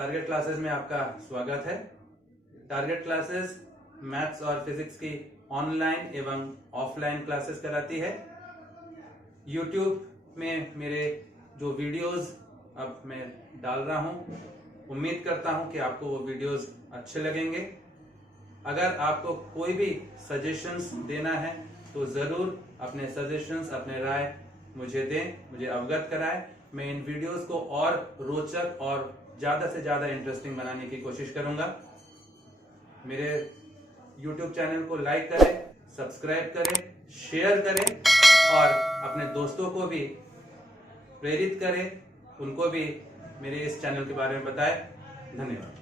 Target classes में आपका स्वागत है। टारगेट क्लासेस मैथ्स और फिजिक्स की ऑनलाइन एवं ऑफलाइन क्लासेस कराती है। यूट्यूब में मेरे जो वीडियोस अब मैं डाल रहा हूं, उम्मीद करता हूं कि आपको वो वीडियोस अच्छे लगेंगे। अगर आपको कोई भी सजेशंस देना है तो जरूर अपने सजेशंस, अपने राय मुझे दें, मुझे अवगत कराएं। मैं इन वीडियोस को और रोचक और ज्यादा से ज्यादा इंटरेस्टिंग बनाने की कोशिश करूंगा। मेरे YouTube चैनल को लाइक करें, सब्सक्राइब करें, शेयर करें और अपने दोस्तों को भी प्रेरित करें, उनको भी मेरे इस चैनल के बारे में बताएं। धन्यवाद।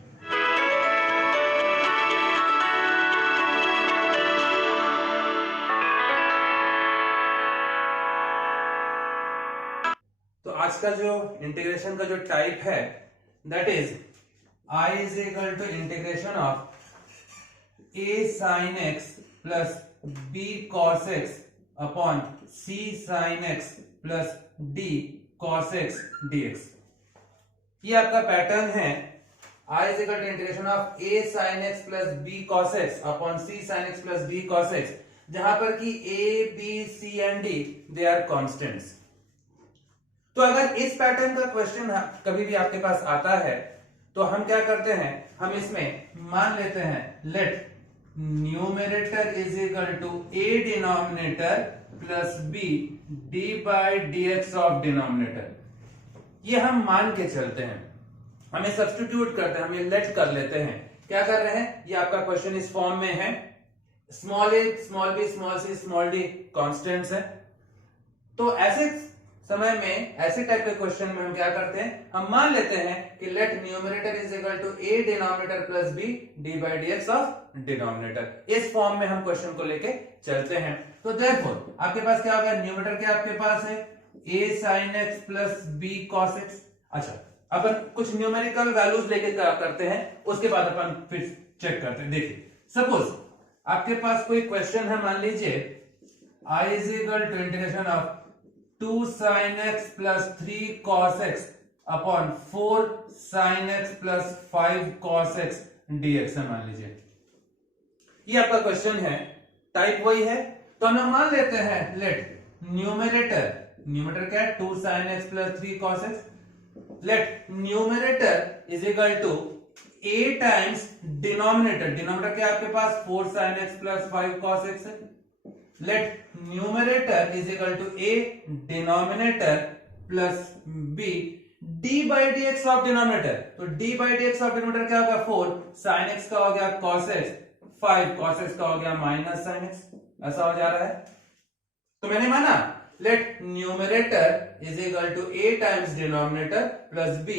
तो आज का जो इंटीग्रेशन का जो टाइप है that is I is equal to integration of a sin x plus b cos x upon c sin x plus d cos x dx। ये आपका पैटर्न है। I is equal to integration of a sin x plus b cos x upon c sin x plus d cos x, जहां पर कि a, b, c and d they are constants। तो अगर इस pattern का question कभी भी आपके पास आता है तो हम क्या करते हैं, हम इसमें मान लेते हैं let numerator is equal to a denominator plus b d by dx of denominator. ये हम मान के चलते हैं, हमें सब्स्टिट्यूट करते हैं, हम ये लेट कर लेते हैं। क्या कर रहे हैं, ये आपका क्वेश्चन इस फॉर्म में है, small a small b small c small d constants है। तो ऐसे समय में, ऐसे टाइप के क्वेश्चन में हम क्या करते हैं, हम मान लेते हैं कि let numerator is equal to a denominator plus b d by dx of denominator. इस फॉर्म में हम क्वेश्चन को लेके चलते हैं। तो देयरफॉर आपके पास क्या होगा, न्यूमरेटर क्या आपके पास है a sin x plus b cos x। अच्छा, अपन कुछ न्यूमेरिकल वैल्यूज लेके क्या करते हैं, उसके बाद अपन फिर चेक करते हैं। देखिए सपोज आपके पास कोई क्वेश्चन है, मान लीजिए I is equal to integration of 2 sin x plus 3 cos x upon 4 sin x plus 5 cos x dx है, मान लीजिए। ये आपका क्वेश्चन है, टाइप वही है। तो हम मान लेते हैं लेट न्यूमरेटर क्या है 2 sin x plus 3 cos x, let numerator is equal to a times denominator क्या है आपके पास 4 sin x plus 5 cos x है। Let numerator is equal to a denominator plus b d by dx of denominator. तो d by dx of denominator क्या होगा 4 sin x का हो गया cos x, 5 cos x का हो गया माइनस sin x, ऐसा हो जा रहा है। तो मैंने माना let numerator is equal to a times denominator plus b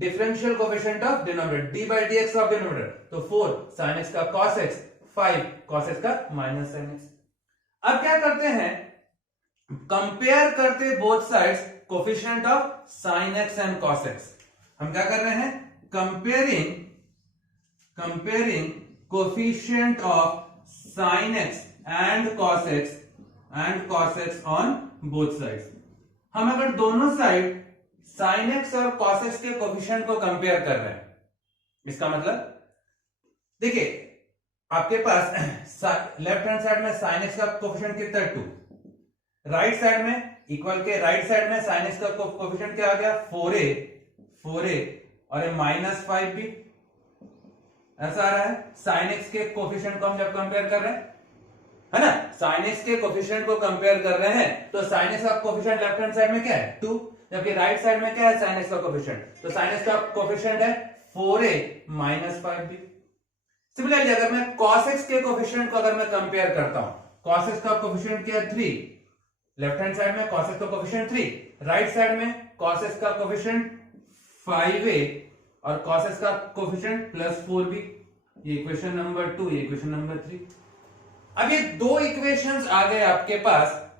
differential coefficient of denominator d by dx of denominator. तो 4 sin x का cos x, 5 cos x का माइनस sin x। अब क्या करते हैं, कंपेयर करते both sides coefficient of sin x and cos x। हम क्या कर रहे हैं, comparing coefficient of sin x and cos x on both sides. हम अगर दोनों साइड sin x और cos x के कोफिशिएंट को कंपेयर कर रहे हैं, इसका मतलब देखिए आपके पास लेफ्ट हैंड साइड में sin x का कोफिशिएंट कितना 2, राइट साइड में इक्वल के राइट साइड में sin x का कोफिशिएंट क्या आ गया 4a और ये माइनस 5b, ऐसा आ रहा है। sin x के कोफिशिएंट को हम जब कंपेयर कर रहे हैं, है ना, sin x के कोफिशिएंट को कंपेयर कर रहे हैं तो sin x का कोफिशिएंट लेफ्ट हैंड साइड में क्या है 2, जबकि राइट साइड में क्या है sin x का कोफिशिएंट। तो sin x का कोफिशिएंट है 4a माइनस 5b। सिमिलरली अगर मैं cos x के कोफिशिएंट को अगर मैं कंपेयर करता हूं, cos x का कोफिशिएंट क्या है 3, लेफ्ट हैंड साइड में cos x का कोफिशिएंट 3, राइट साइड में cos x का कोफिशिएंट 5a और cos x का कोफिशिएंट प्लस 4b। ये इक्वेशन नंबर 2, ये इक्वेशन नंबर 3। अब ये दो इक्वेशंस आ गए आपके पास,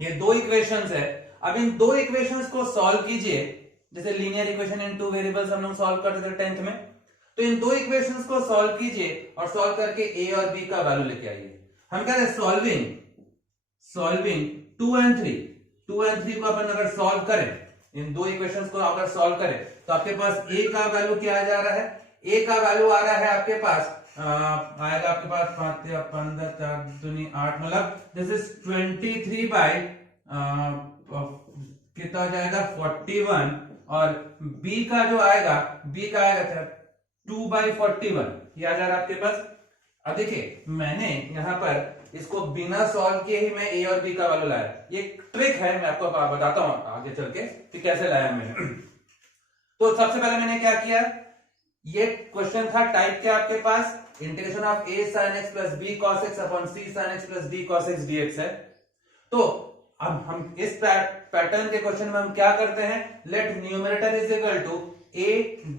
ये दो इक्वेशंस है। अब इन दो इक्वेशंस को सॉल्व कीजिए, जैसे linear equation in two variables हम लोग सॉल्व करते थे 10th में। तो इन दो इक्वेशंस को सॉल्व कीजिए और सॉल्व करके a और b का वैल्यू लेके आइए। हम कह रहे हैं सॉल्विंग 2 and 3 को अपन अगर सॉल्व करें इन दो इक्वेशंस को अगर सॉल्व करें तो आपके पास a का वैल्यू क्या आ जा रहा है, a का वैल्यू आ रहा है आपके पास आएगा आपके पास 5 या 15 4 दूनी 8, मतलब दिस इज 23 बाय कितना हो जाएगा 41, और b का जो आएगा b का आएगा 2 बाई 41, ये आ जा रहा है आपके पास। अब देखिए मैंने यहाँ पर इसको बिना सॉल्व किए ही मैं a और b का वैल्यू लाया, ये ट्रिक है, मैं आपको बताता हूं आगे चल के कि कैसे लाया मैंने। तो सबसे पहले मैंने क्या किया, ये क्वेश्चन था टाइप क्या आपके पास, integration of a sin x plus b cos x upon c sin x plus d cos x dx है। तो अब हम इस पैटर्न के क्वेश्चन में हम क्या करते हैं, let numerator is equal to a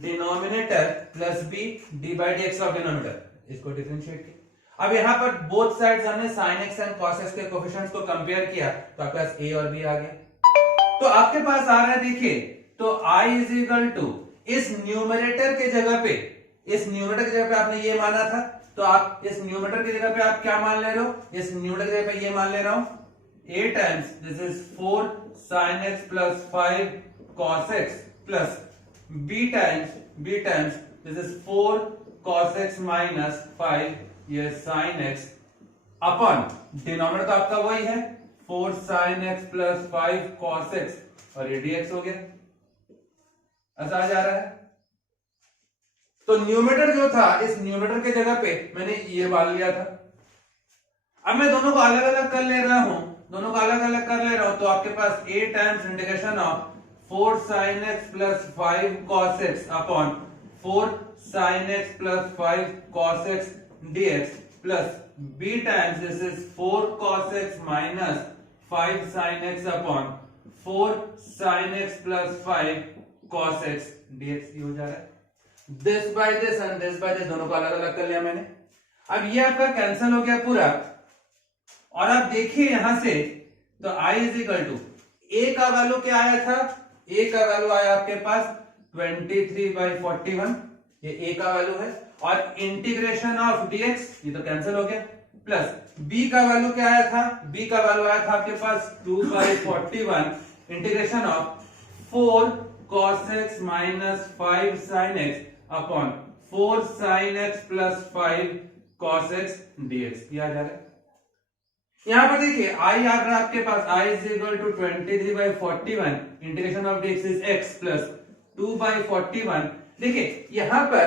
denominator plus b d by d x of denominator, इसको डिफरेंशिएट किया। अब यहां पर बोथ साइड्स हमने sin x and cos x के कोएफिशिएंट्स को कंपेयर किया तो आपके पास a और b आ गया। तो आपके पास आ रहा है देखिए, तो i इज इक्वल टू इस न्यूमरेटर के जगह पे, इस न्यूमरेटर की जगह पे आपने ये माना था, तो आप इस न्यूमरेटर की जगह पे आप क्या मान ले रहे हो, इस न्यूमरेटर की जगह पे ये मान ले रहा हूं a times this is 4 sin x plus 5 cos x plus b times this is 4 cos x minus 5 ये sin x अपॉन डिनोमिनेटर तो आपका वही है 4 sin x plus 5 cos x और ये dx हो गया, ऐसा आ जा रहा है। तो न्यूमरेटर जो था, इस न्यूमरेटर के जगह पे मैंने ये मान लिया था। अब मैं दोनों को अलग अलग कर ले रहा हूं, तो आपके पास a times integration of 4 sin x plus 5 cos x upon 4 sin x plus 5 cos x dx plus b times this is 4 cos x minus 5 sin x upon 4 sin x plus 5 cos x dx हो जा रहा है। This by this and this by this दोनों को अलग अलग कर लिया मैंने। अब ये आपका कैंसिल हो गया पूरा, और आप देखिए यहां से तो i is equal to a का वैल्यू क्या आया था, a का वैल्यू आया आपके पास 23 बाई 41, ये a का वैल्यू है, और इंटीग्रेशन ऑफ dx ये तो कैंसिल हो गया, प्लस b का वैल्यू क्या आया था, b का वैल्यू आया था आपके पास 2 by 41 integration of 4 cos x minus 5 sin x upon 4 sin x plus 5 cos x dx किया जा रहा है। यहां पर देखिए i आ रहा है आपके पास, i is equal to 23 by 41 integration of dx is x plus 2 by 41। देखिए यहां पर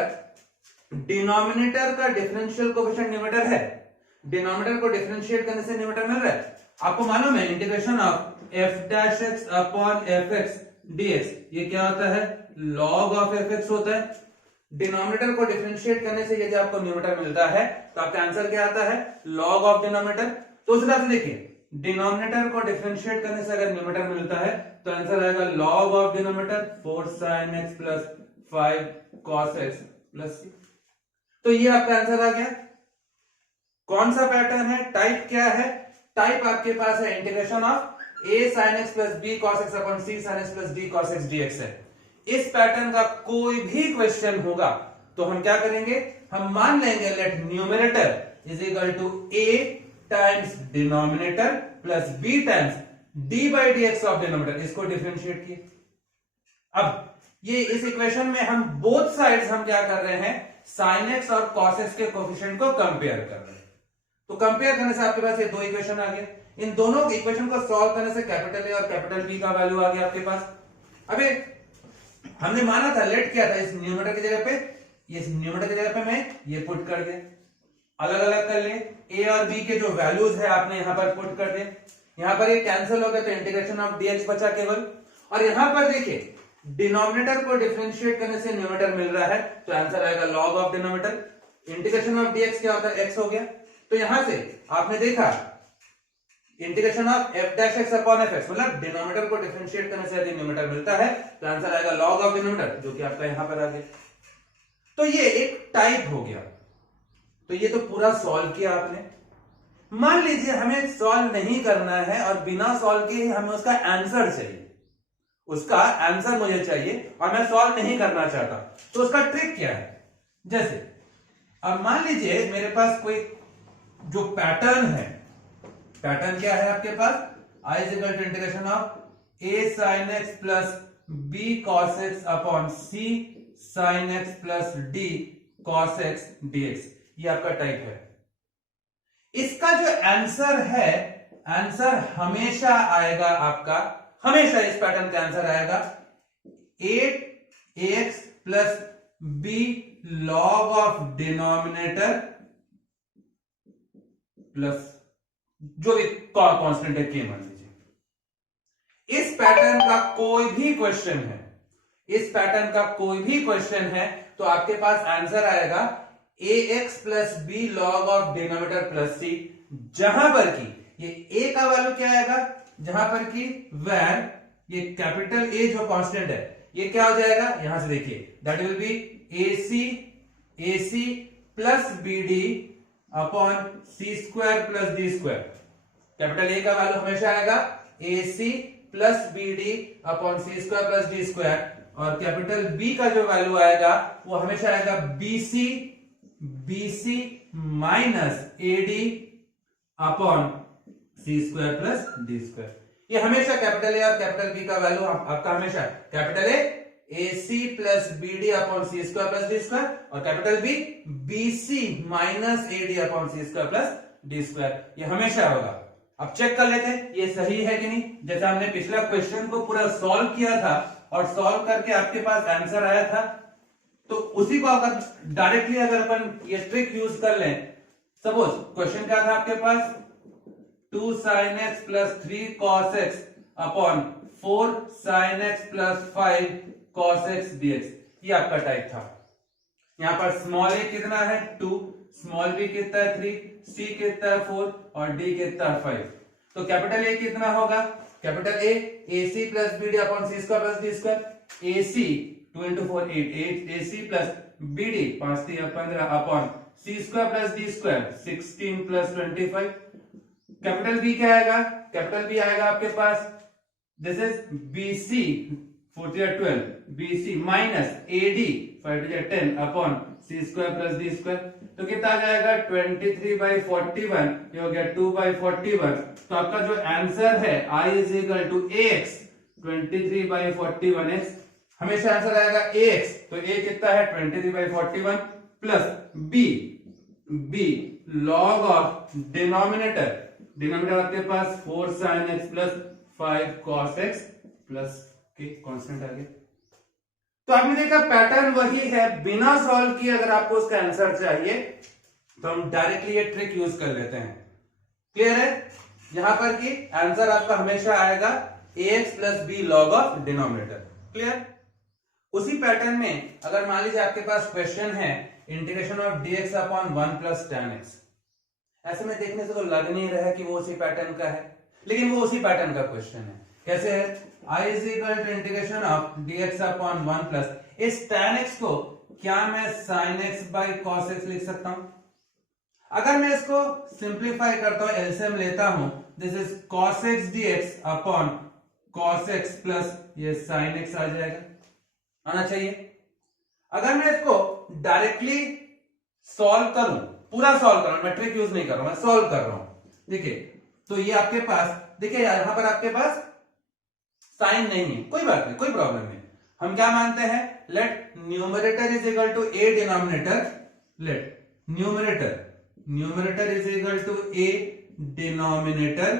डिनोमिनेटर का डिफरेंशियल कोएफिशिएंट न्यूमरेटर है, डिनोमिनेटर को डिफरेंशिएट करने से न्यूमरेटर मिल रहा है। आपको मालूम है integration of f dash x upon fx dx ये क्या होता है, log ऑफ fx होता है। डिनोमिनेटर को डिफरेंशिएट करने से यदि आपको न्यूमरेटर मिलता है तो आपका आंसर क्या आता है, log ऑफ डिनोमिनेटर। तो उस हिसाब से देखिए डिनोमिनेटर को डिफरेंशिएट करने से अगर न्यूमरेटर मिलता है तो आंसर आएगा log of denominator 4 sin x plus 5 cos x plus c। तो ये आपका आंसर आ गया। कौन सा पैटर्न है, टाइप क्या है, टाइप आपके पास है integration of a sin x plus b cos x upon c sin x plus d cos x dx है। इस पैटर्न का कोई भी क्वेश्चन होगा तो हम क्या करेंगे, हम मान लेंगे let numerator is equal to a times denominator plus b times d by d x of denominator, इसको डिफरेंशिएट किए। अब ये इस इक्वेशन में हम बोथ साइड्स हम क्या कर रहे हैं, sin x और cos x के कोएफिशिएंट को कंपेयर कर रहे हैं। तो कंपेयर करने से आपके पास ये दो इक्वेशन आ गए, इन दोनों इक्वेशन को सॉल्व करने से कैपिटल A और कैपिटल B का वैल्यू आ गया आपके पास। अबे हमने माना था, लेट किया था इस न्यूमरेटर की जगह पे, इस न्यूमरेटर की जगह पे मैं ये पुट कर दिया, अलग अलग कर लिए, a और b के जो वैल्यूज है आपने यहां पर पुट कर दिए, यहां पर ये कैंसिल हो गया तो इंटीग्रेशन ऑफ dx बचा केवल। और यहां पर देखिए डिनोमिनेटर को डिफरेंशिएट करने से न्यूमरेटर मिल रहा है तो आंसर आएगा log of denominator, integration of dx क्या होता है, x हो गया। तो यहां से आपने देखा integration of f dash x upon fx, मतलब डिनोमिनेटर को डिफरेंशिएट करने से यदि न्यूमरेटर मिलता है तो आंसर आएगा log ऑफ डिनोमिनेटर, जो कि आपका यहां पर आ गया। तो ये एक टाइप हो गया। तो ये तो पूरा सॉल्व किया आपने। मान लीजिए हमें सॉल्व नहीं करना है और बिना सॉल्व किए हमें उसका आंसर चाहिए, उसका आंसर मुझे चाहिए और मैं सॉल्व नहीं करना चाहता, तो उसका ट्रिक क्या है। जैसे अब मान लीजिए मेरे पास कोई जो पैटर्न है, पैटर्न क्या है आपके पास, i is equal to integration of a sin x plus b cos x upon c sine x plus d cos x dx. ये आपका टाइप है। इसका जो आंसर है, आंसर हमेशा आएगा आपका, हमेशा इस पैटर्न का आंसर आएगा 8ax plus b log of denominator plus जो एक कांस्टेंट है के मान लीजिए। इस पैटर्न का कोई भी क्वेश्चन है, इस पैटर्न का कोई भी क्वेश्चन है तो आपके पास आंसर आएगा ax plus b log of denominator plus c, जहां पर की ये a का वैल्यू क्या आएगा, जहां पर की वैर ये कैपिटल A जो कांस्टेंट है ये क्या हो जाएगा, यहां से देखिए that will be AC plus BD upon C square plus D square. Capital A का वैल्यू हमेशा आएगा AC प्लस BD अपॉन सी स्क्वायर प्लस डी स्क्वायर, और कैपिटल B का जो वैल्यू आएगा वो हमेशा आएगा BC माइनस AD अपॉन सी स्क्वायर प्लस डी स्क्वायर। ये हमेशा कैपिटल ए और कैपिटल बी का वैल्यू आपका हमेशा capital A C plus B D upon C square plus D square, और capital B B C minus A D upon C square plus D square, ये हमेशा होगा। अब चेक कर लेते हैं ये सही है कि नहीं। जैसे हमने पिछला क्वेश्चन को पूरा सॉल्व किया था और सॉल्व करके आपके पास आंसर आया था, तो उसी को अगर डायरेक्टली अगर अपन ये ट्रिक यूज कर लें, सपोज क्वेश्चन क्या था आपके पास 2 sin x plus 3 cos x upon 4 sin x plus 5 cos x dx, ये आपका टाइप था। यहां पर स्मॉल a कितना है 2, स्मॉल b कितना है 3, c कितना है 4 और d कितना है 5। तो कैपिटल A कितना होगा, capital A AC plus BD upon C square plus D square. AC 2 into 4 8 AC plus BD 5 3 15 upon C square plus D square 16 plus 25। Capital B क्या आएगा, कैपिटल बी आएगा आपके पास this is BC 4 12 BC minus AD 5 10 upon C square plus D square. तो कितना आ जाएगा 23/41, ये हो गया 2/41। तो आपका जो आंसर है I is equal to AX 23/41x, हमेशा आंसर आएगा AX, तो A कितना है 23/41 plus B log of denominator, denominator आपके पास 4 sin x plus 5 cos x plus के कांस्टेंट आ गया। तो आपने देखा पैटर्न वही है, बिना सॉल्व किए अगर आपको उसका आंसर चाहिए तो हम डायरेक्टली ये ट्रिक यूज कर लेते हैं। क्लियर है, यहां पर कि आंसर आपका हमेशा आएगा ax plus b log of denominator. Clear. उसी पैटर्न में अगर मान लीजिए आपके पास क्वेश्चन है integration of dx upon 1 plus tan x, ऐसे में देखने से तो लग नहीं रहा है कि वो उसी पैटर्न का है, लेकिन वो उसी पैटर्न का क्वेश्चन है। कैसे है, I is equal to integration of dx upon 1 plus, इस tan x को क्या मैं sin x by cos x लिख सकता हूं। अगर मैं इसको सिंप्लीफाई करता हूं, एलसीएम लेता हूं, this is cos x dx upon cos x plus ये sin x आ जाएगा, आना चाहिए। अगर मैं इसको डायरेक्टली सॉल्व करूं, पूरा सॉल्व कर रहा हूं, मैं ट्रिक यूज नहीं कर रहा हूं, मैं सॉल्व कर रहा हूं। देखिए तो ये आपके पास, देखिए यहां पर आपके पास साइन नहीं है, कोई बात नहीं, कोई प्रॉब्लम नहीं। हम क्या मानते हैं, let numerator is equal to a denominator, let numerator is equal to a denominator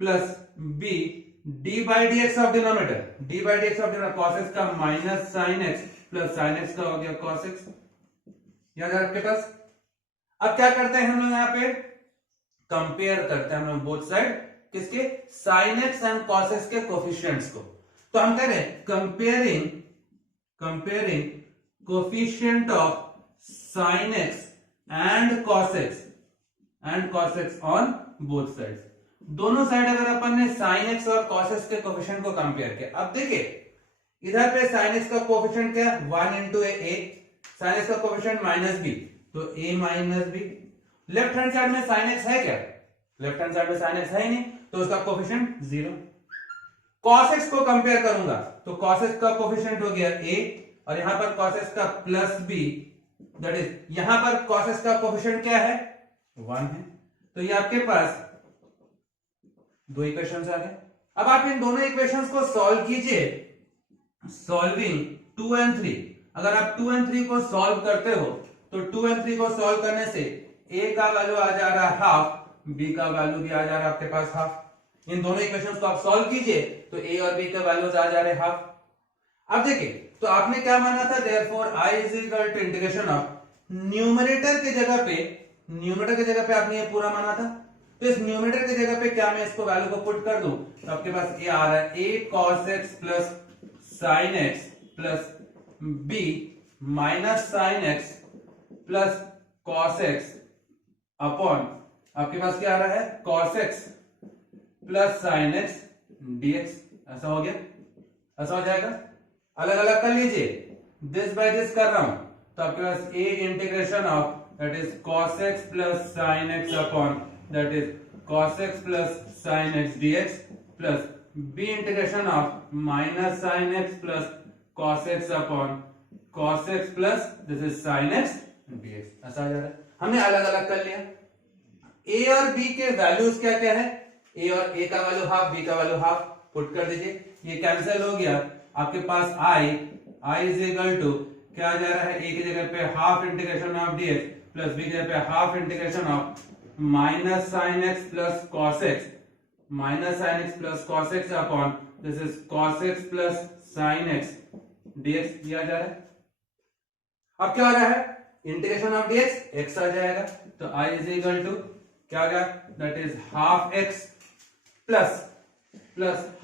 plus B d by d x of denominator, d by d x of denominator cos x का minus sine x plus sine x का हो गया cos x, याद है आपके पास। अब क्या करते हैं हम लोग यहाँ पे कंपेयर करते हैं हम लोग बोथ साइड, किसके, sin x and cos x के कोफिशिएंट्स को। तो हम कह रहे हैं comparing coefficient of sin x and cos x on both sides. दोनों साइड अगर अपन ने sin x और cos x के कोफिशिएंट को कंपेयर किया, अब देखिए इधर पे sin x का कोफिशिएंट क्या है 1 इंटू a, sin x का कोफिशिएंट माइनस b, तो a minus b। Left hand side में sin x है क्या, लेफ्ट हैंड साइड में sin x है ही नहीं, तो उसका कोफिशिएंट 0। cos x को कंपेयर करूंगा तो cos x का कोफिशिएंट हो गया a, और यहां पर cos x का प्लस b, दैट इज यहां पर cos x का कोफिशिएंट क्या है 1 है। तो ये आपके पास दो इक्वेशंस आ गए। अब आप इन दोनों इक्वेशंस को सॉल्व कीजिए सॉल्विंग 2 एंड 3, अगर आप 2 एंड 3 को सॉल्व करते हो तो 2 एंड 3 को सॉल्व करने से a का वैल्यू आ जा रहा है हाफ, b का वैल्यू भी आ जा रहा है आपके पास हाफ। इन दोनों इक्वेशंस को आप सॉल्व कीजिए तो a और b के वैल्यूज आ जा रहे हाफ। अब देखिए, तो आपने क्या माना था, therefore i is equal to integration of numerator के जगह पे आपने ये पूरा माना था, तो इस न्यूमरेटर की जगह पे क्या मैं इसको वैल्यू को पुट कर दूं तो आपके पास ये आ रहा है a cos x plus sin x plus b minus sin x plus cos x upon आपके पास क्या आ रहा है cos x plus sin x dx। ऐसा हो गया, ऐसा हो जाएगा। अलग अलग कर लीजिए, दिस बाय दिस कर रहा हूं तो आपके पास a integration of that is cos x plus sin x upon that is cos x plus sin x dx plus b integration of minus sin x plus cos x upon cos x plus this is sin x dx। ऐसा आ जा रहा है, हमने अलग अलग कर लिया। a और b के वैल्यूज क्या क्या है, a का वैल्यू हाफ, b का वैल्यू हाफ, पुट कर दीजिए, ये कैंसिल हो गया। आपके पास i इज इक्वल टू क्या आ जा रहा है, a की जगह पे half integration of dx plus b की जगह पे half integration of minus sine x plus cos x, minus sine x plus cos x upon this is cos x plus sine x dx दिया जा रहा है। अब क्या आ रहा है, इंटीग्रेशन ऑफ डीएक्स एक्स आ जाएगा, तो i इज इक्वल टू क्या आ गया, that is half x plus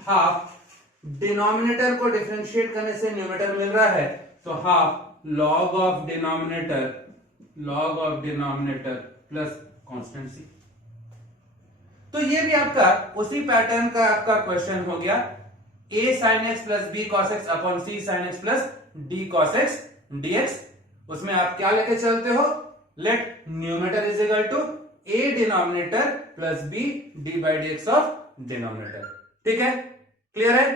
half, denominator को डिफरेंशिएट करने से न्यूमरेटर मिल रहा है तो half log of denominator plus constant C. तो ये भी आपका उसी पैटर्न का आपका क्वेश्चन हो गया, a sin x plus b cos x upon c sin x plus d cos x dx। उसमें आप क्या लेके चलते हो, let numerator is equal to a denominator plus b d by dx of denominator. ठीक है, क्लियर है,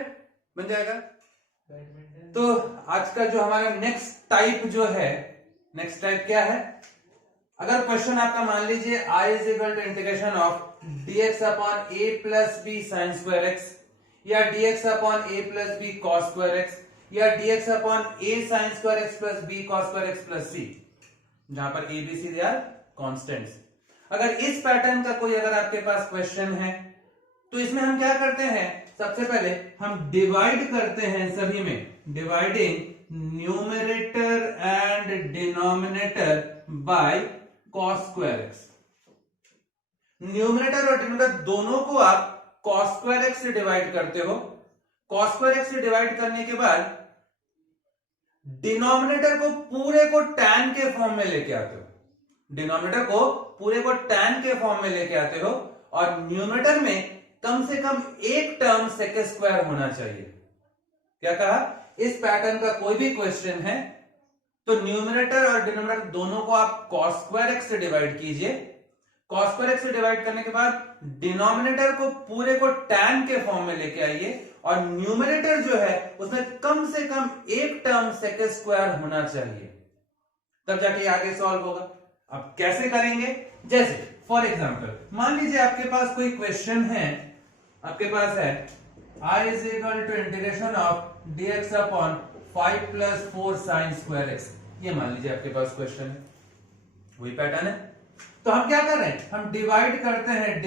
बन जाएगा। तो आज का जो हमारा नेक्स्ट टाइप क्या है, अगर क्वेश्चन आपका मान लीजिए i is equal to integration of dx upon a plus b sine square x, या dx upon a plus b cos square x, या dx upon a sine square x plus b cos square x plus c, जहां पर a b c they are constants. अगर इस pattern का कोई अगर आपके पास क्वेश्चन है तो इसमें हम क्या करते हैं, सबसे पहले हम डिवाइड करते हैं सभी में, dividing numerator and denominator by cos square x। Numerator और डिनोमिनेटर दोनों को आप cos स्क्वायर x से डिवाइड करते हो, cos स्क्वायर x से डिवाइड करने के बाद डिनोमिनेटर को पूरे को tan के फॉर्म में लेके आते हो, डिनोमिनेटर को पूरे को tan के फॉर्म में लेके आते हो, और न्यूमरेटर में कम से कम एक टर्म sec स्क्वायर होना चाहिए। क्या कहा, इस पैटर्न का कोई भी क्वेश्चन है तो न्यूमरेटर और डिनोमिनेटर दोनों को आप cos स्क्वायर x से डिवाइड कीजिए, cos स्क्वायर x से डिवाइड करने के बाद डिनोमिनेटर को पूरे को tan के फॉर्म में लेके आइए, और न्यूमरेटर जो है उसमें कम से कम एक टर्म sec स्क्वायर होना चाहिए, तब जाके आगे सॉल्व होगा। अब कैसे करेंगे, जैसे फॉर एग्जांपल मान लीजिए आपके पास कोई क्वेश्चन है, आपके पास है i is equal to integration of dx upon 5 plus 4 sine square x, ये मान लीजिए आपके पास क्वेश्चन है, वही पैटर्न है। तो हम क्या कर रहे हैं, हम डिवाइड करते हैं,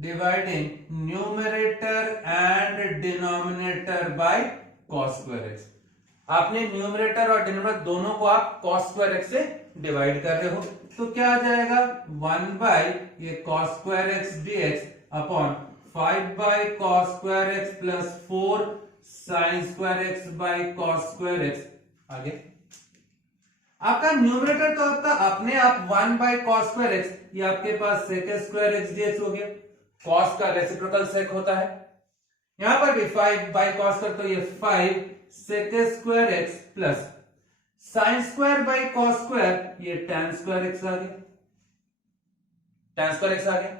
dividing numerator and denominator by cos square x। आपने न्यूमरेटर और डिनोमिनेटर दोनों को आप cos स्क्वायर x से डिवाइड कर रहे हो, तो क्या आ जाएगा, 1 बाय ये cos square x dx upon 5 by cos square x plus 4 sine square x by cos square x। आगे आपका न्यूमरेटर तो आपका अपने आप 1 बाय cos स्क्वायर x, ये आपके पास sec स्क्वायर x dx हो गया, cos का रेसिप्रोकल sec होता है, यहां पर भी 5 बाय cos कर तो ये 5 sec square x plus sine square by cos square, ये tan स्क्वायर x आ गया, tan स्क्वायर x आ गया।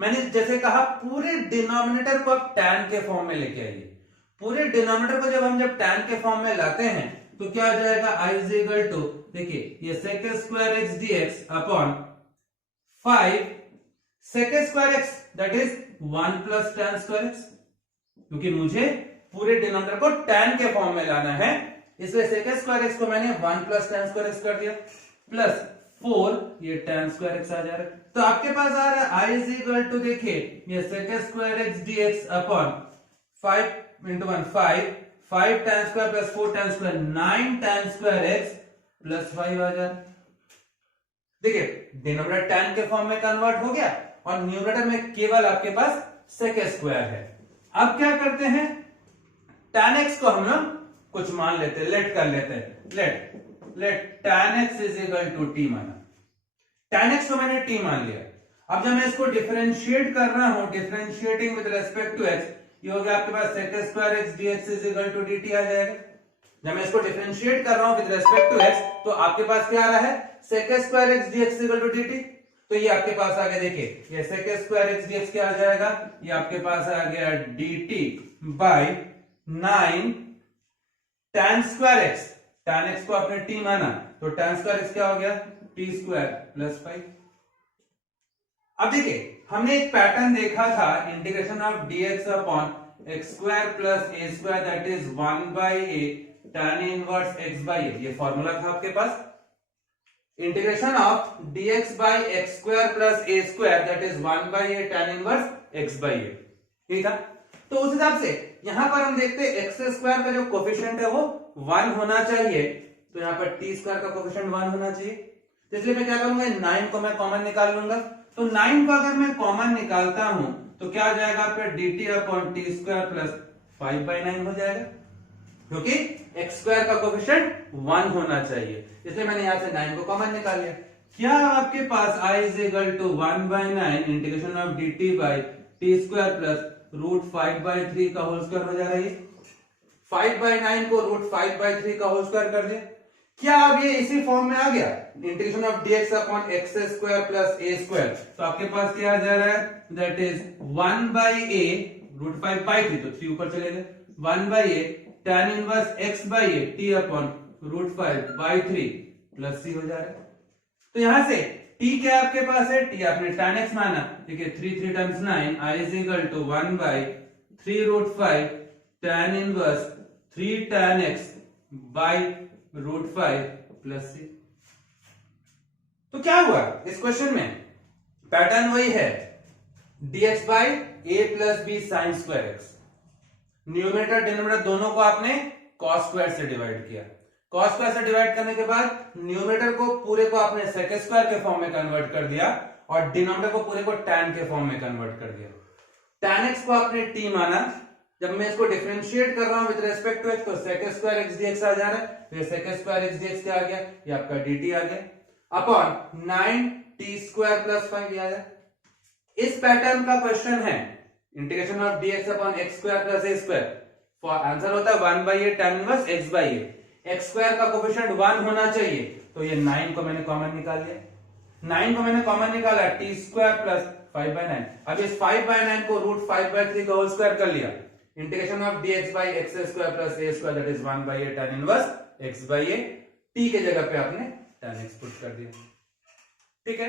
मैंने जैसे कहा पूरे डिनोमिनेटर को आप tan के फॉर्म में लेके आइए, पूरे डिनोमिनेटर को जब tan के फॉर्म में लाते हैं तो क्या आ जाएगा, i इज इक्वल टू, देखिए ये sec square x dx upon 5 sec square x that is 1 plus tan square x, क्योंकि मुझे पूरे डिनोमिनेटर को tan के फॉर्म में लाना है, इसलिए sec स्क्वायर x को मैंने 1 प्लस tan स्क्वायर x कर दिया प्लस 4 ये tan स्क्वायर x आ जा रहा है। तो आपके पास आ रहा है i इज इक्वल टू, देखिए ये sec square x dx upon 5 into 1 5 tan square plus 4 tan square 9 tan square x plus 5 आ जा रहा है। देखिए डिनोमिनेटर tan के फॉर्म में कन्वर्ट हो गया और न्यूमरेटर में केवल आपके पास sec स्क्वायर है। अब क्या करते हैं, tan x को हम लोग कुछ मान लेते हैं, लेट कर लेते हैं, let tan x is equal to t माना। tan x को मैंने t मान लिया। अब जब मैं इसको डिफरेंशिएट कर रहा हूं, differentiating with respect to x, ये हो गया आपके पास sec square x dx is equal to dt आ जाएगा। जब मैं इसको डिफरेंशिएट कर रहा हूं विद रेस्पेक्ट टू x, तो आपके पास क्या आ रहा है, sec square x dx is equal to dt। तो ये आपके पास आ गया, देखिए ये sec स्क्वायर x dx क्या आ जाएगा, ये आपके पास आ गया dt by 9 tan square x, tan x को आपने t माना तो tan स्क्वायर x क्या हो गया, t स्क्वायर प्लस 5। अब देखिए हमने एक पैटर्न देखा था, integration of dx upon x square plus a square that is 1 by a tan inverse x by a, ये फॉर्मूला था आपके पास। Integration of dx by x square plus a square that is 1 by a tan inverse x by a, ठीक है। तो उस हिसाब से यहां पर हम देखते हैं एक्स स्क्वायर का जो कोफिशिएंट है वो 1 होना चाहिए, तो यहां पर टी स्क्वायर का कोफिशिएंट 1 होना चाहिए। तो इसलिए मैं क्या करूंगा, 9 को मैं कॉमन निकाल लूंगा। तो 9 को अगर मैं कॉमन निकालता हूं तो क्या हो जाएगा आपका dt upon T square plus 5/9 हो जाएगा, क्योंकि एक्स स्क्वायर का कोफिशिएंट 1 होना चाहिए, इसलिए मैंने यहां से 9 को कॉमन निकाल लिया। क्या आपके पास i is equal to 1/9 integration of dt by t square plus root 5/3 का होल स्क्वायर हो जाएगा। ये 5/9 को रूट 5/3 का होल स्क्वायर कर दिया। क्या अब ये इसी फॉर्म में आ गया, integration of dx upon x square plus a square, तो आपके पास क्या आ जा रहा है, दैट इज 1/a रूट 5/3, तो 3 ऊपर चले गए, 1/a tan inverse x by a t upon root 5/3 plus c हो जा रहा है। तो यहां से t क्या आपके पास है, t आपने tan x माना, ठीक है, 3 times 9 i is equal to 1/3 root 5 tan inverse 3 tan x by root 5 plus c। तो क्या हुआ इस क्वेश्चन में, पैटर्न वही है, dx by a plus b sine square x, numerator denominator दोनों को आपने cos स्क्वायर से डिवाइड किया। cos स्क्वायर से डिवाइड करने के बाद न्यूमरेटर को पूरे को आपने sec स्क्वायर के फॉर्म में कन्वर्ट कर दिया और डिनोमिनेटर को पूरे को tan के फॉर्म में कन्वर्ट कर दिया। tan x को आपने t माना, जब मैं इसको डिफरेंशिएट कर रहा हूं विद रेस्पेक्ट टू x तो sec स्क्वायर x dx आ जा रहा है, तो ये sec स्क्वायर x dx क्या आ गया, ये आपका dt आ गया अपॉन 9 t स्क्वायर प्लस 5 आ गया। इस पैटर्न का क्वेश्चन है, integration of dx upon x square plus a square, answer होता है 1/a tan inverse x by a, x square का कोफिशिएंट 1 होना चाहिए, तो ये 9 को मैंने कॉमन निकाल लिया, 9 को मैंने कॉमन निकाला, t स्क्वायर प्लस 5/9। अब इस 5/9 को रूट 5/3 का होल स्क्वायर कर लिया, integration of dx by x square plus a square that is 1/a tan inverse x by a, t के जगह पे आपने tan x पुट कर दिया, ठीक है।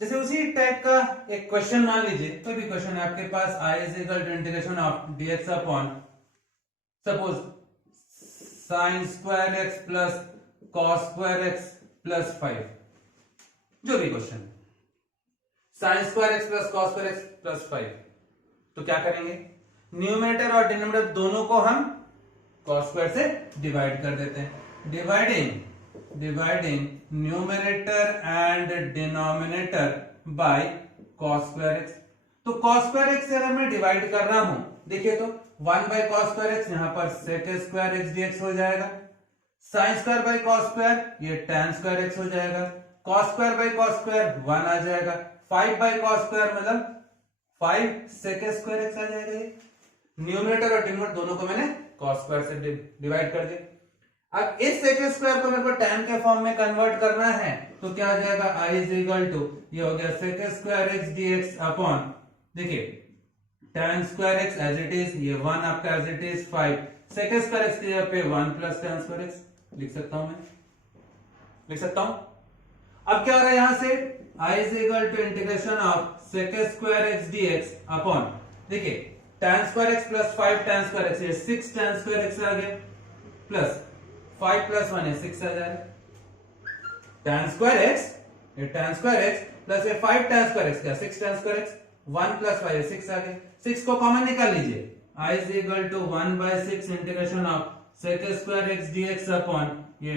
जैसे उसी टाइप का एक क्वेश्चन मान लीजिए, कोई भी क्वेश्चन है आपके पास, i is equal to integration of dx upon suppose sine square x plus cos square x plus 5, जो भी question, sine square x plus cos square x plus 5, तो क्या करेंगे, न्यूमरेटर और डिनोमिनेटर दोनों को हम कॉस स्क्वायर से डिवाइड कर देते हैं, dividing numerator and denominator by cos square x। तो कॉस स्क्वायर x से अगर मैं डिवाइड कर रहा हूं, देखिए तो 1 बाय कॉस स्क्वायर x, यहां पर sec स्क्वायर x dx हो जाएगा, sine square by cos square ये tan स्क्वायर x हो जाएगा, cos square by cos square 1 आ जाएगा, 5 बाय कॉस स्क्वायर मतलब 5 sec स्क्वायर x आ जाएगा। ये न्यूमरेटर और डिनोमिनेटर दोनों को मैंने कॉस स्क्वायर से डिवाइड कर दिया। अब इस sec स्क्वायर को मेरे को tan के फॉर्म में कन्वर्ट करना है, तो क्या आ जाएगा, i इज इक्वल टू, ये हो गया sec square x dx upon, देखिए tan square x as it is, ये 1 आपका as it is 5, sec square x की जगह पे 1 प्लस tan स्क्वायर x लिख सकता हूं, मैं लिख सकता हूं। अब क्या हो रहा है यहां से, i is equal to integration of sec square x dx upon, देखिए tan square x plus 5 tan square x, ये 6 tan स्क्वायर एक्स आ गया प्लस 5 प्लस 1 है 6 आ जा रहा है। tan स्क्वायर एक्स, ये tan स्क्वायर एक्स प्लस ये 5 tan स्क्वायर एक्स, क्या 6 tan स्क्वायर एक्स, 1 प्लस 5 है 6 आ गया। 6 को कॉमन निकाल लीजिए, I is equal to 1/6 integration of sec square x dx upon ये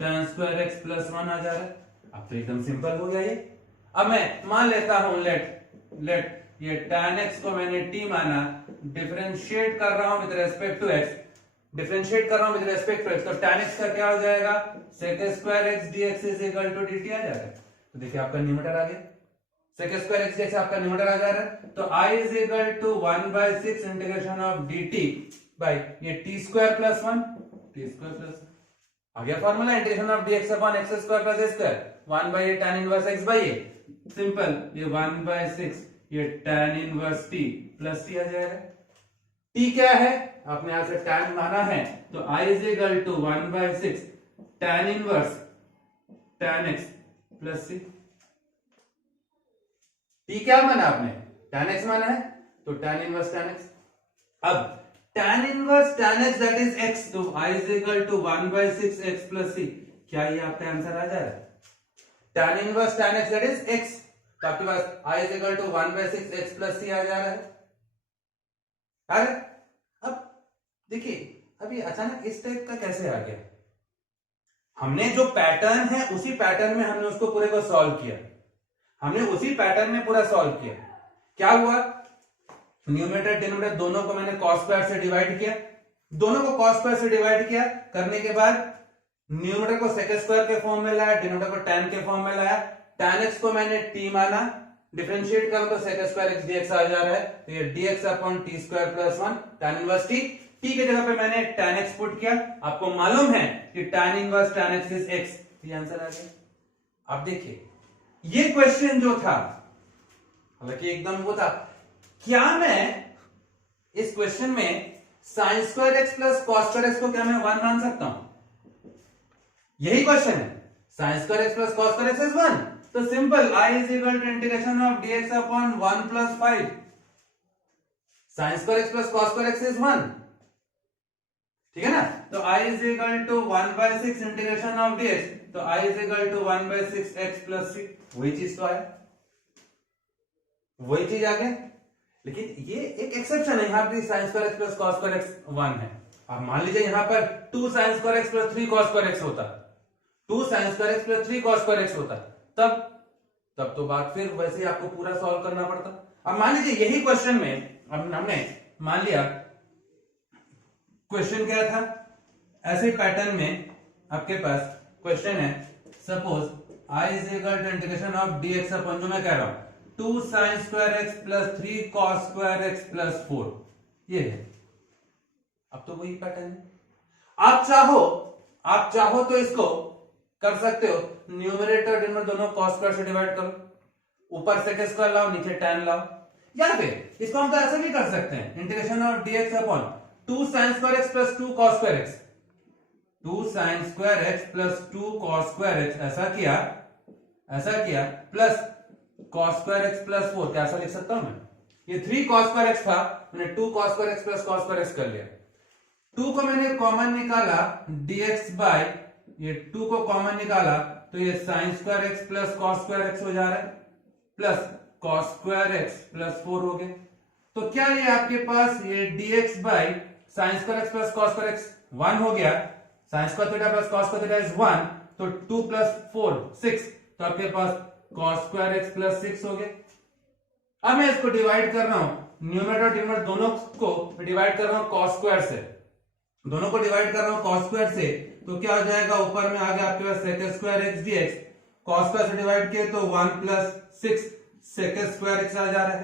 tan स्क्वायर एक्स प्लस 1 आ जा रहा है। अब तो एकदम सिंपल हो गया ये। अब मैं मान लेता हूं लेट ये tan x को मैंने t माना, डिफरेंशिएट कर रहा हूं with respect to x, differentiate कर रहा हूं विद रेस्पेक्ट टू x, तो tan x का क्या हो जाएगा, sec square x dx is equal to dt आ जाएगा। तो देखिए आपका न्यूमरेटर आ गया, sec स्क्वायर एक्स dx आपका न्यूमरेटर आ जा रहा है। तो I is equal to 1/6 integration of dt by ये t square plus 1, t square plus आ गया formula, integration of dx upon x square plus a square, 1 by ये tan inverse x by a, simple, ये 1/6 ये tan inverse t plus t आ जाएगा। t क्या है, आपने यहां से tan माना है, तो I is equal to 1/6 tan inverse tan x plus c। t क्या माना आपने, tan x माना है, तो tan इनवर्स tan x। अब tan inverse tan x that is x, तो I is equal to 1/6 x plus c, क्या ये आपका आंसर आ जा रहा है, tan inverse tan x that is x, तो आपके पास I is equal to 1/6 x plus c आ जा रहा है। अरे अब देखिए, अभी अचानक इस टाइप का कैसे आ गया, हमने जो पैटर्न है उसी पैटर्न में हमने उसको पूरे को सॉल्व किया, हमने उसी पैटर्न में पूरा सॉल्व किया। क्या हुआ, न्यूमरेटर डिनोमिनेटर दोनों को मैंने cos स्क्वायर से डिवाइड किया, दोनों को cos स्क्वायर से डिवाइड किया, करने के बाद न्यूमरेटर को sec स्क्वायर के फॉर्म में लाया, डिनोमिनेटर को tan के फॉर्म में लाया, tan x को मैंने t माना, डिफरेंशिएट करूं तो sec स्क्वायर x dx आ जा रहा है, तो ये dx upon t square plus 1 tan inverse t, t के जगह पे मैंने tan x पुट किया, आपको मालूम है कि tan inverse tan x is x, ये आंसर आ गया। अब देखिए ये क्वेश्चन जो था, हालांकि एकदम वो था, क्या मैं इस क्वेश्चन में sin square x plus cos square x को क्या मैं 1 मान सकता हूं, यही क्वेश्चन है, sin square x plus cos square x is 1, तो simple I is equal to integration of dx upon 1 plus 5, sin square x plus cos square x is 1, ठीक है ना, तो I is equal to 1/6 integration of dx, तो I is equal to 1/6 x plus c, वही चीज तो आया, वही चीज आ गया। लेकिन ये एक एक्सेप्शन है, यहां पे sin square x plus cos square x 1 है। अब मान लीजिए यहां पर 2 sin square x plus 3 cos square x होता, 2 sin square x plus 3 cos square x होता, तब तो बात फिर वैसे ही आपको पूरा सॉल्व करना पड़ता। अब मान लीजिए यही क्वेश्चन में, अब हमने मान लिया क्वेश्चन क्या था, ऐसे पैटर्न में आपके पास क्वेश्चन है, suppose I is equal to integration of dx upon, जो मैं कह रहा हूं 2 sin square x plus 3 cos square x plus 4, ये है। अब तो वही पैटर्न है, आप चाहो तो इसको कर सकते हो, न्यूमरेटर डिनोमिनेटर दोनों cos स्क्वायर से डिवाइड करो, ऊपर sec स्क्वायर लाओ, नीचे tan लाओ, या फिर इसको हम तो ऐसे भी कर सकते हैं, integration of dx upon 2 sin square x plus 2 cos square x, 2 sin square x plus 2 cos square x, ऐसा किया plus cos square x plus 4, क्या ऐसा लिख सकता हूं मैं, ये 3 cos स्क्वायर एक्स था, मैंने 2 cos square x plus cos square x कर लिया, 2 को मैंने कॉमन निकाला dx बाय, ये 2 को कॉमन निकाला तो ये sin square x plus cos square x हो जा रहा है, plus cos square x plus 4 हो गया, तो क्या ये आपके पास ये dx by sin square x plus cos square x 1 हो गया, sin square theta plus cos square theta is 1, तो 2 प्लस 4 6, तो आपके पास cos स्क्वायर एक्स प्लस 6 हो गया। अब मैं इसको डिवाइड कर रहा हूं, न्यूमरेटर डिनोमिनेटर दोनों को डिवाइड कर रहा हूं cos स्क्वायर से, दोनों को डिवाइड कर रहा हूं cos स्क्वायर से, तो क्या हो जाएगा, ऊपर में आ गया आपके पास sec square x dx, cos square से डिवाइड किए तो 1 प्लस 6 sec स्क्वायर एक्स आ जा रहा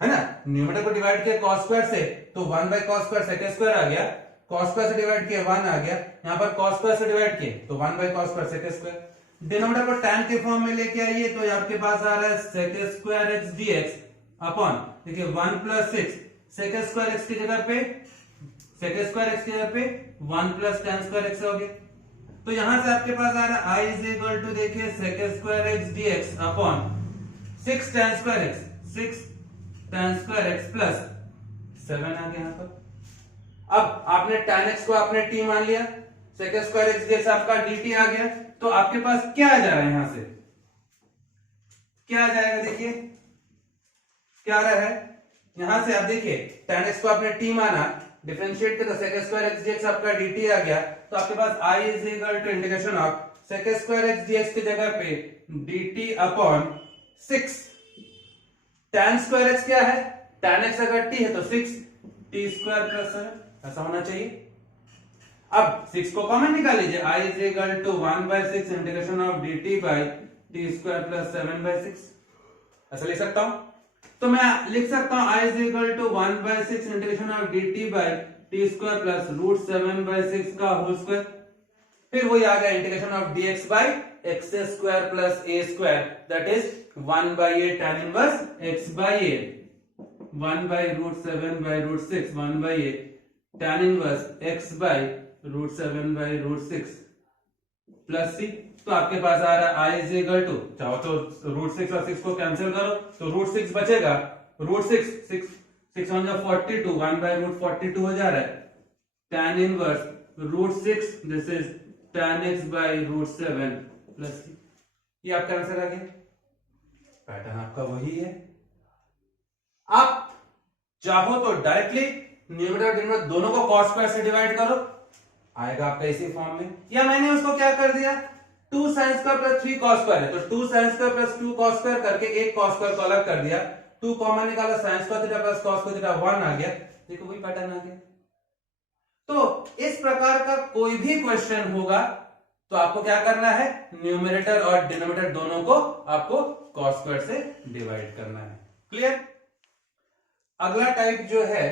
है ना, न्यूमरेटर को डिवाइड किया cos स्क्वायर से तो 1 by cos square sec square आ गया, cos स्क्वायर से डिवाइड किया 1 आ गया, यहां पर cos स्क्वायर से डिवाइड किए तो 1 by cos square sec square, denominator को tan के फॉर्म में लेके आइए तो आपके पास आ रहा है sec square x dx upon, देखिए 1 प्लस 6 sec स्क्वायर एक्स की जगह पे, sec स्क्वायर एक्स की जगह पे 1 प्लस tan स्क्वायर एक्स हो गया, तो यहां से आपके पास आ रहा है I इज इक्वल टू, देखिए sec square x dx upon 6 tan square x, 6 tan square x plus 7 आ गया यहाँ पर। अब आपने tan x को आपने t मान लिया, sec स्क्वायर x जैसे आपका dt आ गया, तो आपके पास क्या आ जा रहा है, यहां से क्या आ जाएगा, देखिए क्या आ रहा है, यहां से आप देखिए tan x को आपने t माना, डिफरेंशिएट किया तो sec स्क्वायर x dx आपका dt आ गया, तो आपके पास I is equal to integration of sec square x dx की जगह पे dt upon 6 tan square x क्या है, tan x अगर t है तो 6 t स्क्वायर प्लस 7 ऐसा होना चाहिए। अब 6 को कॉमन निकाल लीजिए, I is equal to 1/6 integration of dt by t square plus 7/6 ऐसा लिख सकता हूं। तो मैं लिख सकता हूं I is equal to 1/6 integration of dt by t square plus root 7/6 का होल स्क्वायर, फिर वही आ गया integration of dx by x square plus a square that is 1/a tan inverse x by a 1/√7/√6 1/a tan inverse x by √7/√6 plus c। तो आपके पास आ रहा है I इज इक्वल टू, चाहो तो √6 और 6 को कैंसिल करो तो √6 बचेगा, √6 6 1 जा 42 1/√42 हो जा रहा है, tan inverse √6 this is tan x by √7 plus c। ये आपका आंसर आ गया, पैटर्न आपका वही है। आप चाहो तो डायरेक्टली न्यूमरेटर डिनोमिनेटर दोनों को cos स्क्वायर से डिवाइड करो, आएगा आपका इसी फॉर्म में, या मैंने उसको क्या कर दिया 2 sin square plus 3 cos square है तो 2 sin square plus 2 cos square करके एक cos स्क्वायर को अलग कर दिया, 2 कॉमन निकाला sin square theta plus cos square theta 1 आ गया, देखो वही पैटर्न आ गया। तो इस प्रकार का कोई भी क्वेश्चन होगा तो आपको क्या करना है, न्यूमरेटर और डिनोमिनेटर दोनों को आपको cos स्क्वायर से डिवाइड करना है। क्लियर। अगला टाइप जो है,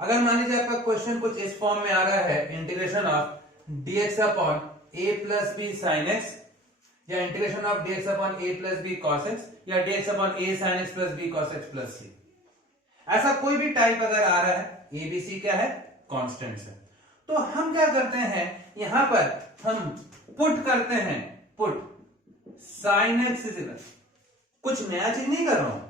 अगर मान लीजिए आपका क्वेश्चन कुछ इस फॉर्म में आ रहा है, integration of dx upon a plus b sine x, या integration of dx upon a plus b cos x, या dx upon a sine x plus b cos x plus c, ऐसा कोई भी टाइप अगर आ रहा है, a b c क्या है, कांस्टेंट्स है, तो हम क्या करते हैं, यहां पर हम पुट करते हैं, put sine x is equal, कुछ नया चीज नहीं कर रहा हूं,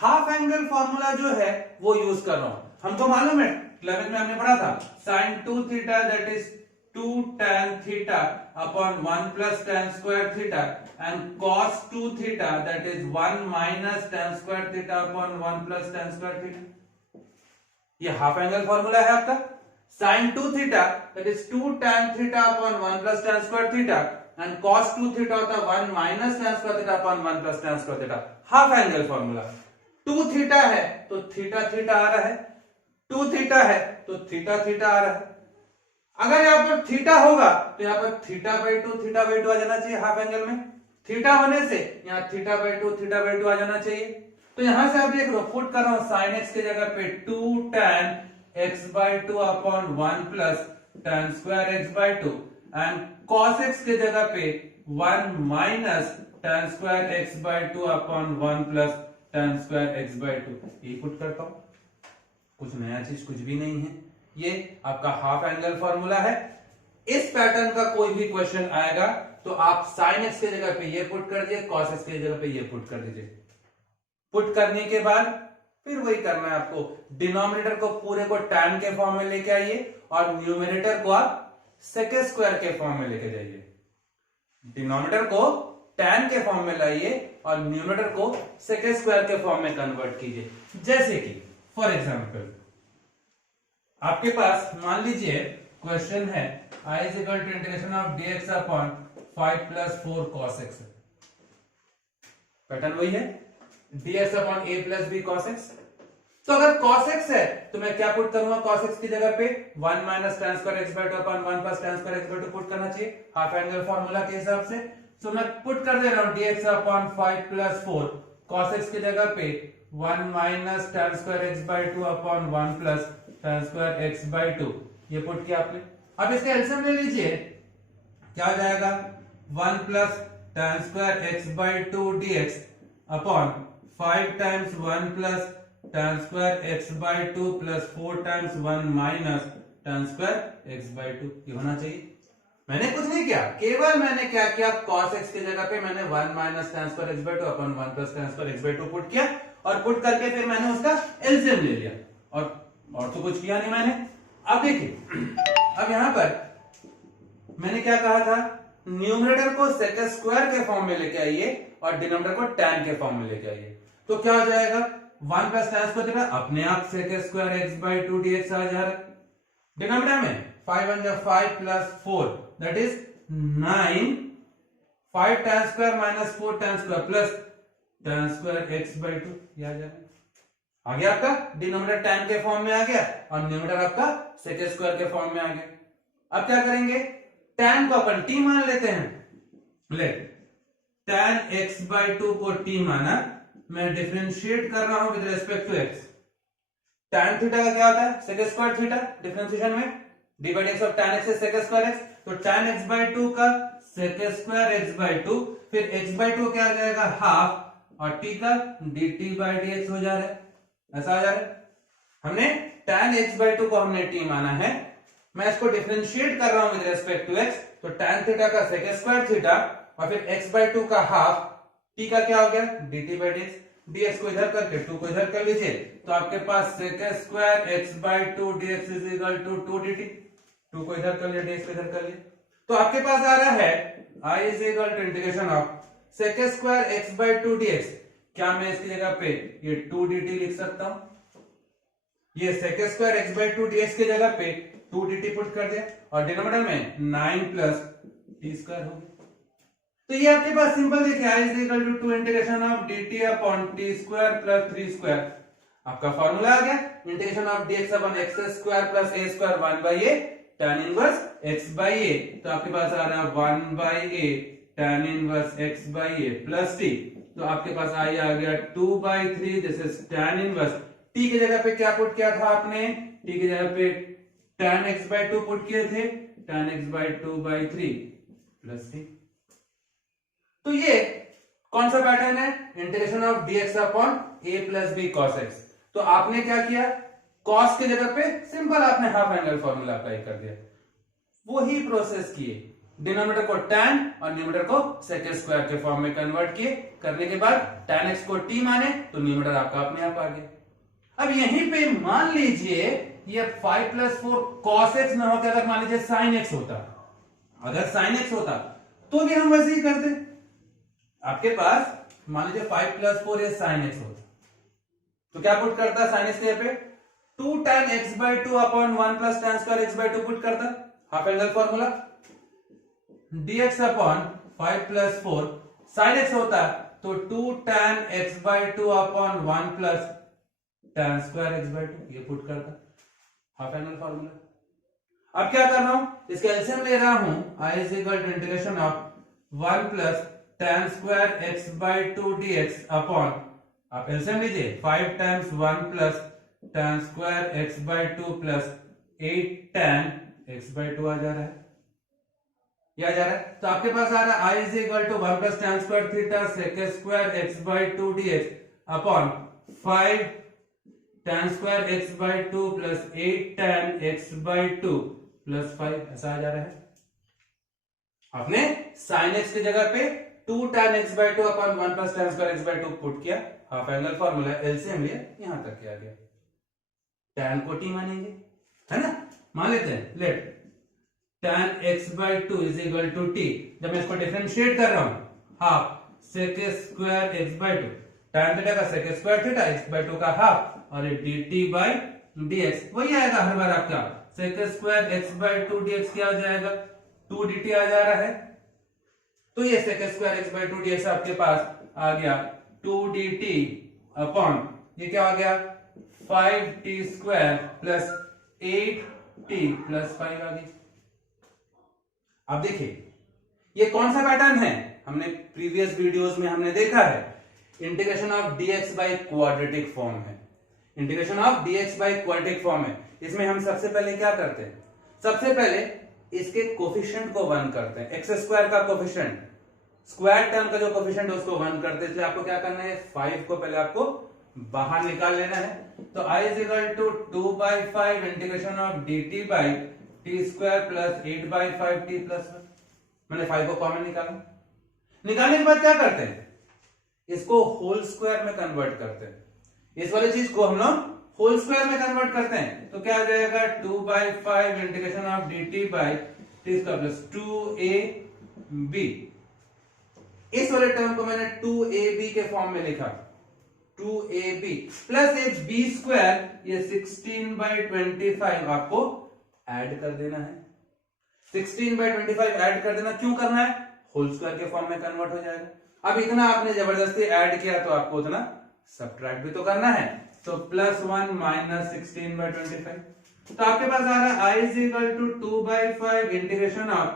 हाफ एंगल फॉर्मूला जो है वो यूज कर रहा हूं। हमको मालूम है 11th में हमने पढ़ा था sin 2 theta that is 2 tan theta upon 1 plus tan square theta and cos 2 theta that is 1 minus tan square theta upon 1 plus tan square theta. ये हाफ एंगल फॉर्मूला है आपका। sin 2 theta that is 2 tan theta upon 1 plus tan square theta and cos 2 theta होता है 1 minus tan square theta upon 1 plus tan square theta, half angle formula. 2 theta है तो theta theta आ रहा है, 2 theta है तो थीटा थीटा आ रहा है। अगर यहां पर थीटा होगा तो यहां पर थीटा बाई 2 आ जाना चाहिए हाफ एंगल में, थीटा होने से यहां थीटा बाई 2 आ जाना चाहिए। तो यहां से आप देख लो, पुट कर रहा हूं साइन एक्स की जगह पे 2 tan x by 2 upon 1 plus tan square x by 2 and cos x की जगह पे 1 minus tan square x by 2 upon 1 plus tan square x by 2, ये पुट करता हूं, कुछ नया चीज कुछ भी नहीं है, ये आपका हाफ एंगल फॉर्मूला है। इस पैटर्न का कोई भी क्वेश्चन आएगा तो आप साइन एक्स की जगह पे ये पुट कर दीजिए, कॉस एक्स की जगह पे ये पुट कर दीजिए। पुट करने के बाद फिर वही करना है आपको, डिनोमिनेटर को पूरे को tan के फॉर्म में लेके आइए और न्यूमरेटर को आप सेक स्क्वायर के फॉर्म में लेके जाइए। डिनोमिनेटर को tan के फॉर्म में लाइए और न्यूमरेटर को सेक स्क्वायर के फॉर्म में कन्वर्ट कीजिए। जैसे कि फॉर एग्जाम्पल आपके पास मान लीजिए क्वेश्चन है I is equal to integration of dx upon 5 plus 4 cos x, pattern वही है dx upon a plus b cos x। तो अगर cos x है तो मैं क्या पुट करूंगा, cos x की जगह पे 1 minus tan square x by 2 upon 1 plus tan square x by 2 put करना चाहिए हाफ एंगल फॉर्मूला के हिसाब से। तो मैं पुट कर दे रहा हूं dx upon 5 plus 4 cos x की जगह पे 1 minus tan square x by 2 upon 1 plus tan square x by 2, ये पुट किया आपने। अब इसका एलसीएम ले लीजिए, क्या हो जाएगा 1 plus tan square x by 2 dx upon 5 times 1 plus tan square x by 2 plus 4 times 1 minus tan square x by 2, ये होना चाहिए। मैंने कुछ नहीं किया, केवल मैंने क्या किया, cos x की जगह पे मैंने 1 minus tan square x by 2 upon 1 plus tan square x by 2 put किया और पुट करके फिर मैंने उसका एलसीएम ले लिया और तो कुछ किया नहीं मैंने। अब देखिए, अब यहां पर मैंने क्या कहा था, न्यूमरेटर को सेक स्क्वायर के फॉर्म में लेके आइए और डिनोमिनेटर को tan के फॉर्म में लेके आइए। तो क्या हो जाएगा, 1 प्लस tan स्क्वायर अपने आप sec square x by 2 dx आ जा रहा है। डिनोमिनेटर में 5 1 जा 5 plus 4 that is 9, 5 tan square minus 4 tan square plus tan square x by 2 ये आ जाएगा। आ गया आपका डिनोमिनेटर tan के फॉर्म में आ गया और न्यूमरेटर आपका सेक स्क्वायर के फॉर्म में आ गया। अब क्या करेंगे, tan को अपन t मान लेते हैं। ले tan x बाई 2 को t माना, मैं डिफरेंशिएट कर रहा हूं with respect to x। tan theta का क्या होता है, सेक स्क्वायर थीटा, डिफरेंशिएशन में d by dx of tan x is sec square x। तो tan x बाई 2 का सेक स्क्वायर x बाई 2, फिर x बाई 2 क्या आ जाएगा हाफ, और t का dt बाई dx हो जा रहा है, ऐसा आ जा रहा है। हमने tan x बाई 2 को हमने t माना है, मैं इसको डिफरेंशिएट कर रहा हूं विद रिस्पेक्ट टू x। तो tan थीटा का सेक स्क्वायर थीटा और फिर x बाई 2 का हाफ, t का क्या हो गया dt बाई dx। dx को इधर करके 2 को इधर कर लीजिए, तो आपके पास sec square x by 2 dx is equal to 2 dt। 2 को इधर कर लिया, dx को इधर कर लिया, तो आपके पास आ रहा है I is equal to integration of sec square x by 2 dx। क्या मैं इसकी जगह पे ये 2 dt लिख सकता हूं, ये sec square x by 2 dx की जगह पे 2 dt पुट कर दिया और डिनोमिनेटर में 9 प्लस टी स्क्वायर हो गया। तो ये आपके पास सिंपल देखिए, I is equal to 2 integration of dt upon t square plus 3 square. आपका फॉर्मूला आ गया, integration of dx upon x square plus a square 1 by a tan inverse x by a। तो आपके पास आ रहा है 1 by a tan inverse x by a plus t। तो आपके पास I आ गया 2 by 3, this is tan inverse. t की जगह पे क्या पुट किया था आपने, t की जगह पे tan x बाई 2 पुट किए थे, tan x by 2 by 3 plus t। तो ये कौन सा पैटर्न है, integration of dx upon a plus b cos x। तो आपने क्या किया, cos की जगह पे सिंपल आपने हाफ एंगल फॉर्मूला अप्लाई कर दिया, वही प्रोसेस किए, डिनोमिनेटर को tan और न्यूमरेटर को सेक स्क्वायर के फॉर्म में कन्वर्ट किए। करने के बाद tan x को t माने तो न्यूमरेटर आपका अपने आप आ गया। अब यहीं पे मान लीजिए ये 5 प्लस 4 cos x ना होकर अगर मान लीजिए sin x होता, अगर sin x होता तो भी हम वैसे ही करते। आपके पास मान लीजिए 5 प्लस 4 ये sin x होता, तो क्या पुट करता sin x के पे 2 tan x by 2 upon 1 plus tan square x by 2 put करता, half angle formula dx upon 5 plus 4 sin x होता तो 2 tan x by 2 upon 1 plus tan square x by 2 ये पुट करता, half angle formula. अब क्या कर रहा हूं, इसका एलसीएम ले रहा हूं, I is equal to integration of 1 plus tan square x by 2 dx upon, आप एलसीएम लीजिए, 5 times 1 plus tan square x by 2 plus 8 tan x by 2 आ जा रहा है, ये आ जा रहा है। तो आपके पास आ रहा है I is equal to 1 plus tan square theta sec square x by 2 dx upon 5 tan square x by 2 plus 8 tan x by 2 plus 5, ऐसा आ जा रहा है। आपने sin x की जगह पे 2 tan x by 2 upon 1 plus tan square x by 2 put किया, half angle formula LCM लिया, यहां तक किया गया। tan को t मानेंगे, है ना, मान लेते हैं, let tan x by 2 is equal to t। जब मैं इसको डिफरेंशिएट कर रहा हूं, half sec square x by 2, tan theta का sec square theta x by 2 का हाफ और ये dt बाई dx वही आएगा हर बार आपका, sec square x by 2 dx क्या आ जाएगा, 2 dt आ जा रहा है। तो ये sec square x by 2 dx आपके पास आ गया 2 dt अपॉन ये क्या आ गया 5t square plus 8t plus 5 आ गई। अब देखिए ये कौन सा पैटर्न है, हमने प्रीवियस वीडियोस में हमने देखा है, integration of dx by quadratic form है, integration of dx by quadratic form है। इसमें हम सबसे पहले क्या करते हैं, सबसे पहले इसके कोफिशिएंट को 1 करते हैं, एक्स स्क्वायर का कोफिशिएंट, स्क्वायर टर्म का जो कोफिशिएंट है उसको 1 करते हैं। इसलिए आपको क्या करना है, 5 को पहले आपको बाहर निकाल लेना है। तो I is equal to 2 by 5 integration of dt by t square plus 8 by 5 t plus 1। मैंने 5 को कॉमन निकाला, निकालने के बाद क्या करते हैं, इसको होल स्क्वायर में कन्वर्ट करते हैं। इस वाली चीज को हम लोग होल स्क्वायर में कन्वर्ट करते हैं तो क्या आ जाएगा 2/5 integration of dt by t square plus 2ab। इस वाले टर्म को मैंने 2ab के फॉर्म में लिखा, 2ab प्लस एक b स्क्वायर, ये 16/25 आपको ऐड कर देना है। 16/25 ऐड कर देना, क्यों करना है? होल स्क्वायर के फॉर्म में कन्वर्ट हो जाएगा। अब इतना आपने जबरदस्ती ऐड किया तो आपको उतना सब्ट्रैक्ट भी तो करना है, तो +1 माइनस 16/25। तो आपके पास आ रहा है i is equal to 2/5 integration of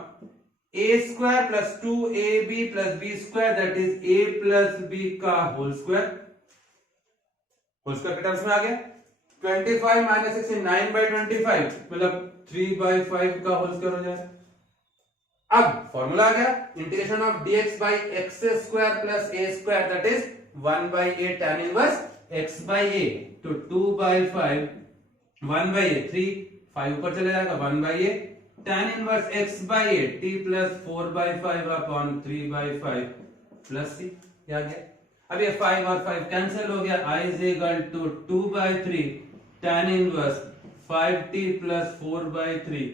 a square plus 2ab plus b square that is a plus b का होल स्क्वायर। होल स्क्वायर के टर्म्स में आ गया 25 माइनस 16 9/25 मतलब 3/5 का होल स्क्वायर हो जाएगा। अब फॉर्मूला आ गया integration of dx by x square plus a square that is 1/a tan inverse x by a, तो 2/5 1/a 3 5 ऊपर चले जाएगा 1/a tan inverse x by a t plus 4/5 upon 3/5 plus c। क्या गया? अब ये 5 और 5 कैंसिल हो गया, i is equal to 2/3 tan inverse 5t plus 4/3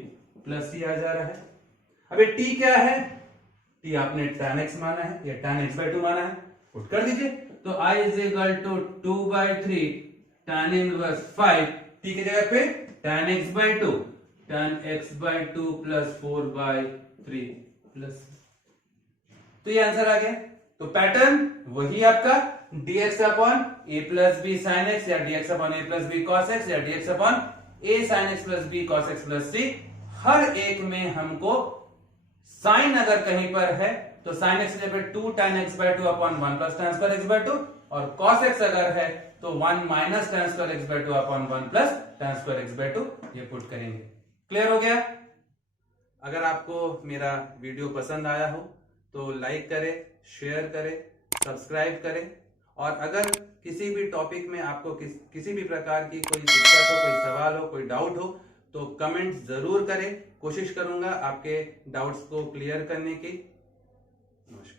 plus c आ जा रहा है। अब ये t क्या है? t आपने tan x माना है, ये tan x/2 माना है, पुट कर दीजिए, तो i is equal to 2/3 tan inverse 5 t की जगह पे tan x/2 tan x/2 plus 4/3 plus, तो ये आंसर आ गया। तो पैटर्न वही आपका dx upon a plus b sin x या dx upon a plus b cos x या dx upon a sin x plus b cos x plus c। हर एक में हमको साइन अगर कहीं पर है तो sin x जगह पे 2 tan x/2 upon 1 plus tan square x/2 और cos x अगर है तो 1 minus tan square x/2 upon 1 plus tan square x/2 ये पुट करेंगे। क्लियर हो गया? अगर आपको मेरा वीडियो पसंद आया हो तो लाइक करें, शेयर करें, सब्सक्राइब करें, और अगर किसी भी टॉपिक में आपको किसी भी प्रकार की कोई दिक्कत हो, कोई सवाल हो, कोई डाउट हो तो कमेंट जरूर करें। कोशिश करूंगा आपके डाउट्स को क्लियर करने की। नमस्कार।